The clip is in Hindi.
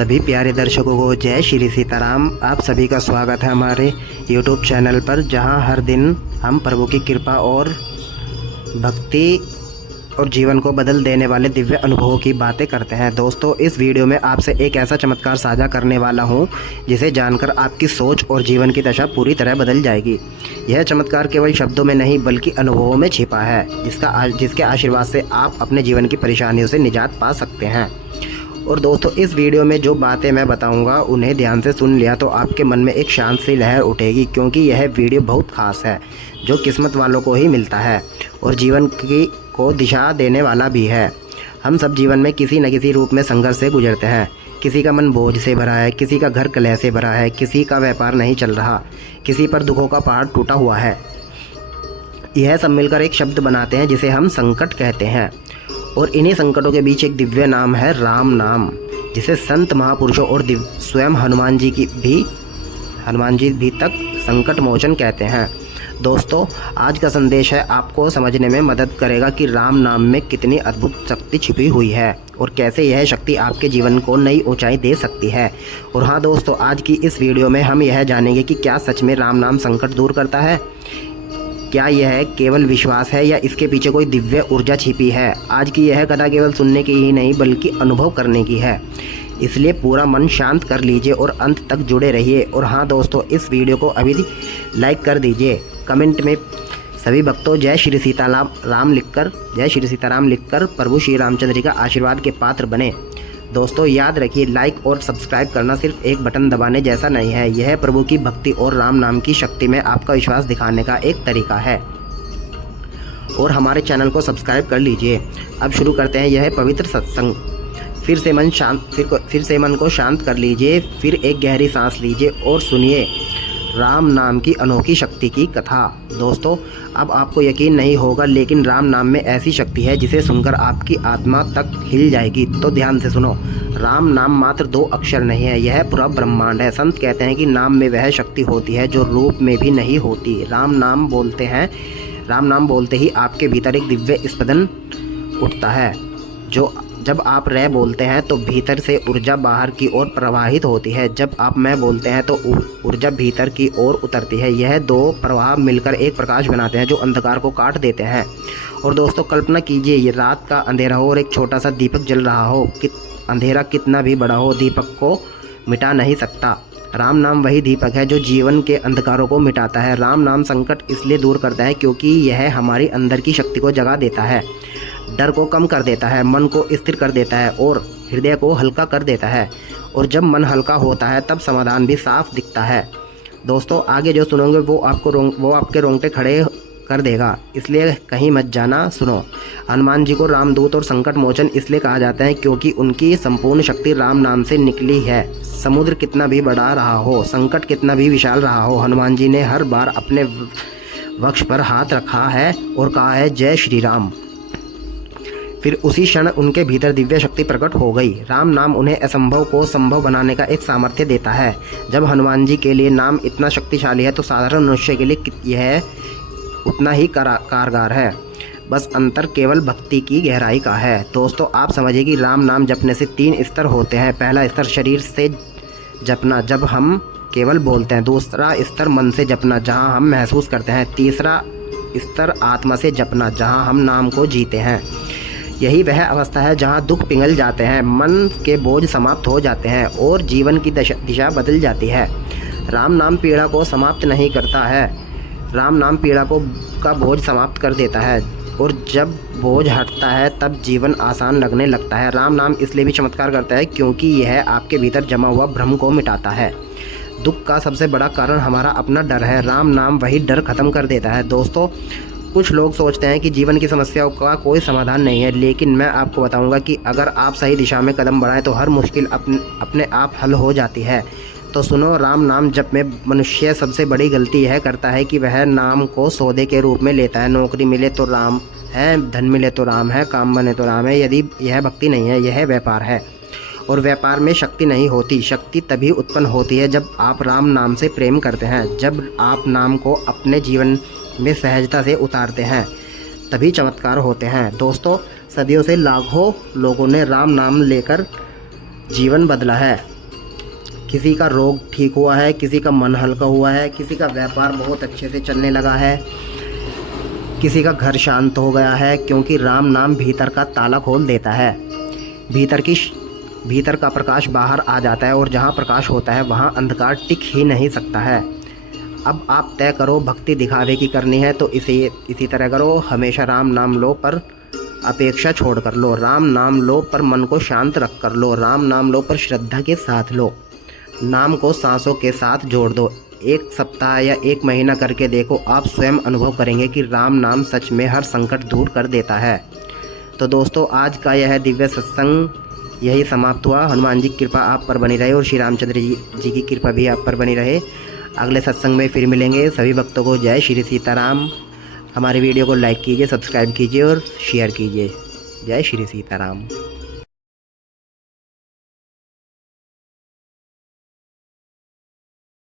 सभी प्यारे दर्शकों को जय श्री सीताराम। आप सभी का स्वागत है हमारे YouTube चैनल पर, जहां हर दिन हम प्रभु की कृपा और भक्ति और जीवन को बदल देने वाले दिव्य अनुभवों की बातें करते हैं। दोस्तों, इस वीडियो में आपसे एक ऐसा चमत्कार साझा करने वाला हूं जिसे जानकर आपकी सोच और जीवन की दशा पूरी तरह बदल जाएगी। यह चमत्कार केवल शब्दों में नहीं बल्कि अनुभवों में छिपा है, जिसके आशीर्वाद से आप अपने जीवन की परेशानियों से निजात पा सकते हैं। और दोस्तों, इस वीडियो में जो बातें मैं बताऊंगा उन्हें ध्यान से सुन लिया तो आपके मन में एक शांत सी लहर उठेगी, क्योंकि यह वीडियो बहुत खास है, जो किस्मत वालों को ही मिलता है और जीवन को दिशा देने वाला भी है। हम सब जीवन में किसी न किसी रूप में संघर्ष से गुजरते हैं। किसी का मन बोझ से भरा है, किसी का घर कलह से भरा है, किसी का व्यापार नहीं चल रहा, किसी पर दुखों का पहाड़ टूटा हुआ है। यह सब मिलकर एक शब्द बनाते हैं जिसे हम संकट कहते हैं। और इन्हीं संकटों के बीच एक दिव्य नाम है राम नाम, जिसे संत महापुरुषों और स्वयं हनुमान जी भी तक संकट मोचन कहते हैं। दोस्तों, आज का संदेश है आपको समझने में मदद करेगा कि राम नाम में कितनी अद्भुत शक्ति छिपी हुई है और कैसे यह शक्ति आपके जीवन को नई ऊंचाई दे सकती है। और हाँ दोस्तों, आज की इस वीडियो में हम यह जानेंगे कि क्या सच में राम नाम संकट दूर करता है। क्या यह केवल विश्वास है या इसके पीछे कोई दिव्य ऊर्जा छिपी है। आज की यह कथा केवल सुनने की ही नहीं बल्कि अनुभव करने की है, इसलिए पूरा मन शांत कर लीजिए और अंत तक जुड़े रहिए। और हाँ दोस्तों, इस वीडियो को अभी लाइक कर दीजिए। कमेंट में सभी भक्तों जय श्री सीताराम लिखकर प्रभु श्री रामचंद्र जी का आशीर्वाद के पात्र बने। दोस्तों, याद रखिए, लाइक और सब्सक्राइब करना सिर्फ एक बटन दबाने जैसा नहीं है, यह प्रभु की भक्ति और राम नाम की शक्ति में आपका विश्वास दिखाने का एक तरीका है। और हमारे चैनल को सब्सक्राइब कर लीजिए। अब शुरू करते हैं यह पवित्र सत्संग। फिर से मन को शांत कर लीजिए, फिर एक गहरी सांस लीजिए और सुनिए राम नाम की अनोखी शक्ति की कथा। दोस्तों, अब आपको यकीन नहीं होगा, लेकिन राम नाम में ऐसी शक्ति है जिसे सुनकर आपकी आत्मा तक हिल जाएगी। तो ध्यान से सुनो। राम नाम मात्र 2 अक्षर नहीं है, यह पूरा ब्रह्मांड है। संत कहते हैं कि नाम में वह शक्ति होती है जो रूप में भी नहीं होती। राम नाम बोलते ही आपके भीतर एक दिव्य स्पंदन उठता है। जब आप रे बोलते हैं तो भीतर से ऊर्जा बाहर की ओर प्रवाहित होती है। जब आप मैं बोलते हैं तो ऊर्जा भीतर की ओर उतरती है। यह 2 प्रवाह मिलकर एक प्रकाश बनाते हैं जो अंधकार को काट देते हैं। और दोस्तों, कल्पना कीजिए, ये रात का अंधेरा हो और एक छोटा सा दीपक जल रहा हो। अंधेरा कितना भी बड़ा हो, दीपक को मिटा नहीं सकता। राम नाम वही दीपक है जो जीवन के अंधकारों को मिटाता है। राम नाम संकट इसलिए दूर करता है क्योंकि यह हमारी अंदर की शक्ति को जगा देता है, डर को कम कर देता है, मन को स्थिर कर देता है और हृदय को हल्का कर देता है। और जब मन हल्का होता है तब समाधान भी साफ दिखता है। दोस्तों, आगे जो सुनोगे वो आपके रोंगटे खड़े कर देगा, इसलिए कहीं मत जाना। सुनो। हनुमान जी को रामदूत और संकट मोचन इसलिए कहा जाता है क्योंकि उनकी संपूर्ण शक्ति राम नाम से निकली है। समुद्र कितना भी बड़ा रहा हो, संकट कितना भी विशाल रहा हो, हनुमान जी ने हर बार अपने वक्ष पर हाथ रखा है और कहा है जय श्री राम। फिर उसी क्षण उनके भीतर दिव्य शक्ति प्रकट हो गई। राम नाम उन्हें असंभव को संभव बनाने का एक सामर्थ्य देता है। जब हनुमान जी के लिए नाम इतना शक्तिशाली है तो साधारण मनुष्य के लिए यह उतना ही कारगर है। बस अंतर केवल भक्ति की गहराई का है। दोस्तों, आप समझिए कि राम नाम जपने से 3 स्तर होते हैं। पहला स्तर शरीर से जपना, जब हम केवल बोलते हैं। दूसरा स्तर मन से जपना, जहाँ हम महसूस करते हैं। तीसरा स्तर आत्मा से जपना, जहाँ हम नाम को जीते हैं। यही वह अवस्था है जहाँ दुख पिघल जाते हैं, मन के बोझ समाप्त हो जाते हैं और जीवन की दिशा बदल जाती है। राम नाम पीड़ा को समाप्त नहीं करता है, राम नाम पीड़ा का बोझ समाप्त कर देता है। और जब बोझ हटता है तब जीवन आसान लगने लगता है। राम नाम इसलिए भी चमत्कार करता है क्योंकि यह आपके भीतर जमा हुआ भ्रम को मिटाता है। दुख का सबसे बड़ा कारण हमारा अपना डर है। राम नाम वही डर खत्म कर देता है। दोस्तों, कुछ लोग सोचते हैं कि जीवन की समस्याओं का कोई समाधान नहीं है, लेकिन मैं आपको बताऊंगा कि अगर आप सही दिशा में कदम बढ़ाएं तो हर मुश्किल अपने आप हल हो जाती है। तो सुनो, राम नाम जप में मनुष्य सबसे बड़ी गलती यह करता है कि वह नाम को सौदे के रूप में लेता है। नौकरी मिले तो राम है, धन मिले तो राम है, काम बने तो राम है। यदि यह भक्ति नहीं है, यह व्यापार है। और व्यापार में शक्ति नहीं होती। शक्ति तभी उत्पन्न होती है जब आप राम नाम से प्रेम करते हैं, जब आप नाम को अपने जीवन में सहजता से उतारते हैं, तभी चमत्कार होते हैं। दोस्तों, सदियों से लाखों लोगों ने राम नाम लेकर जीवन बदला है। किसी का रोग ठीक हुआ है, किसी का मन हल्का हुआ है, किसी का व्यापार बहुत अच्छे से चलने लगा है, किसी का घर शांत हो गया है, क्योंकि राम नाम भीतर का ताला खोल देता है। भीतर का प्रकाश बाहर आ जाता है और जहाँ प्रकाश होता है वहाँ अंधकार टिक ही नहीं सकता है। अब आप तय करो, भक्ति दिखावे की करनी है तो इसी तरह करो। हमेशा राम नाम लो पर अपेक्षा छोड़ कर लो, राम नाम लो पर मन को शांत रख कर लो, राम नाम लो पर श्रद्धा के साथ लो। नाम को सांसों के साथ जोड़ दो। 1 सप्ताह या 1 महीना करके देखो, आप स्वयं अनुभव करेंगे कि राम नाम सच में हर संकट दूर कर देता है। तो दोस्तों, आज का यह दिव्य सत्संग यही समाप्त हुआ। हनुमान जी की कृपा आप पर बनी रहे और श्री रामचंद्र जी की कृपा भी आप पर बनी रहे। अगले सत्संग में फिर मिलेंगे। सभी भक्तों को जय श्री सीताराम। हमारे वीडियो को लाइक कीजिए, सब्सक्राइब कीजिए और शेयर कीजिए। जय श्री सीताराम।